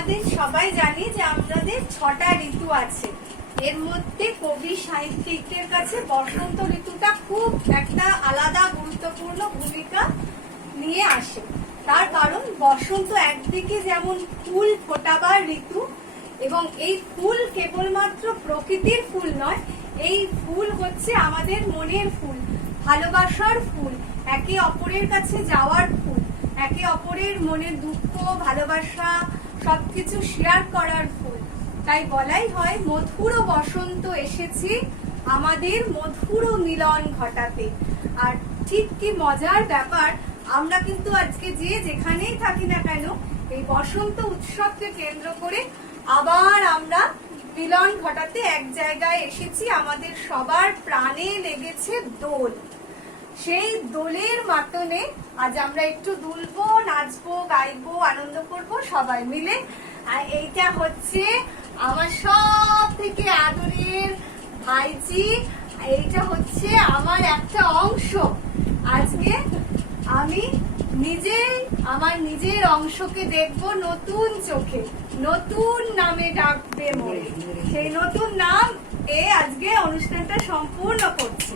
আমাদের সবাই জানি যে আমাদের 6টা ঋতু আছে। এর মধ্যে কবি সাহিত্যিকদের কাছে বসন্ত ঋতুটা খুব একটা আলাদা গুরুত্বপূর্ণ ভূমিকা নিয়ে আসে। তার কারণ বসন্ত একদিকে যেমন ফুল ফোটাবার ঋতু, এবং এই ফুল কেবলমাত্র প্রকৃতির ফুল নয়, এই ফুল হচ্ছে আমাদের মনের ফুল, ভালোবাসার ফুল, একে অপরের কাছে যাওয়ার ফুল, একে অপরের মনের দুঃখ ভালোবাসা সবকিছু শেয়ার করার ফুল। তাই বলাই হয় মধুর বসন্ত এসেছে আমাদের মধুর মিলন ঘটাতে। আর ঠিক কি মজার ব্যাপার, আমরা কিন্তু আজকে যে যেখানেই থাকি না কেন এই বসন্ত উৎসবকে কেন্দ্র করে আবার আমরা মিলন ঘটাতে এক জায়গায় এসেছি। আমাদের সবার প্রাণে লেগেছে দোল। সেই দোলের মাতনে আজ আমরা একটু দুলবো, নাচবো, গাইবো, আনন্দ করব সবাই মিলে। আর এইটা হচ্ছে আমার সব থেকে আদরের ভাইজি, এইটা হচ্ছে আমার একটা অংশ। আজকে আমি নিজেই আমার নিজের অংশকে দেখবো নতুন চোখে, নতুন নামে ডাকবে মরে। সেই নতুন নাম আজকে অনুষ্ঠানটা সম্পূর্ণ করছে।